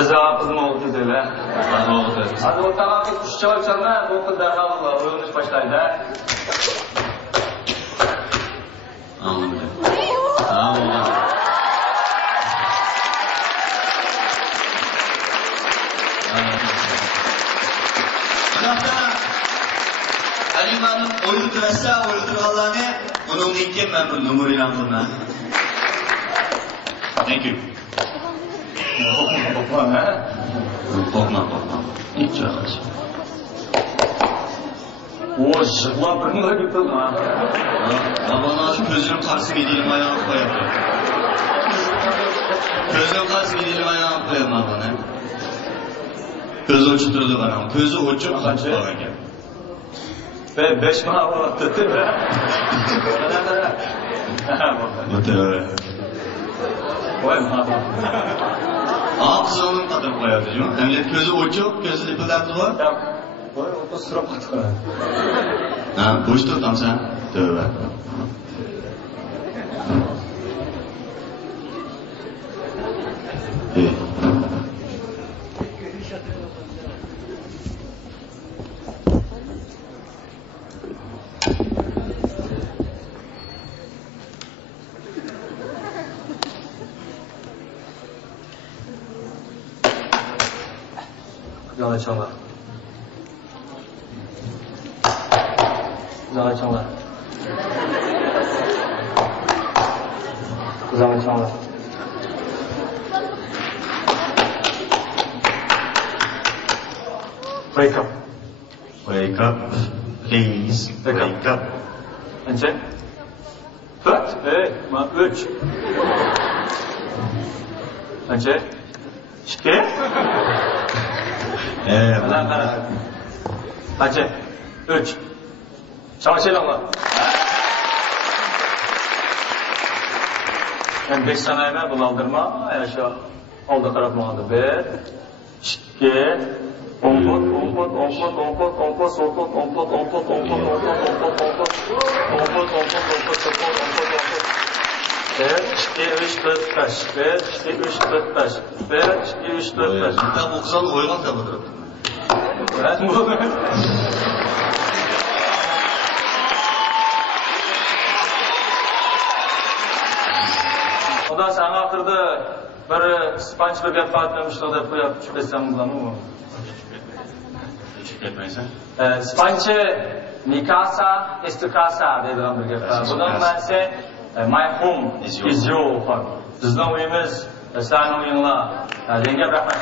Kızığa kızım oldu dediler. Hadi ortadan bir kuş çalıp çalma, bu kız derhal oyunmuş başlaydı. Anladım. Tamam. Alimanın o'yintirasa o'yintirganlarni uningdan keyin men bir numar e'lon qilaman. Thank you. Qo'rqma. Hech joygacha. O yig'lab birma ketdi ha. Bana ko'zim qarsiga deyim ayağını qo'yapti. Ko'zim qarsiga deyim ayağını qo'yaman bana. Ko'zi ochib turdi bana. Ko'zi ochib qolgan ekan. Ve 5 bana anlattı be. O'tiraver. Voy baba. Ağzının qadar qo'yadi, jo. Endi ko'zi ochib, ko'zi lipillatib bor. Voy, o sırap qatib qoladi. Ha, bo'sh turtamsan. Tövbe. Güzel çalar. Güzel çalar. Güzel çalar. Wake up. Wake up. Please. Wake up. Önce. 4. Ma 3. Önce. 2. Önce. 3. Çalışalım. Ben 5 sanayime bulandırma. Yaşa. Oldu tarafıma da 1. 2. Ompot. 1, 2, 3, 4, 5. 1, 2, 3, 4, 5. 1, 2, 3, 4, 5. Ben bu kızan oygan da budur. Evet, bu. Ondan sonra ahırda bir spançlı bir patlamıştı da bu yapıp çıkırsam bulamı mı? Teşekkür etmeysen. Spançı Mikasa, Estukasa dediğim bir gap. Bunun bense My home is your home. Bizden uyumuz, sen uyumla. Denge bırakma.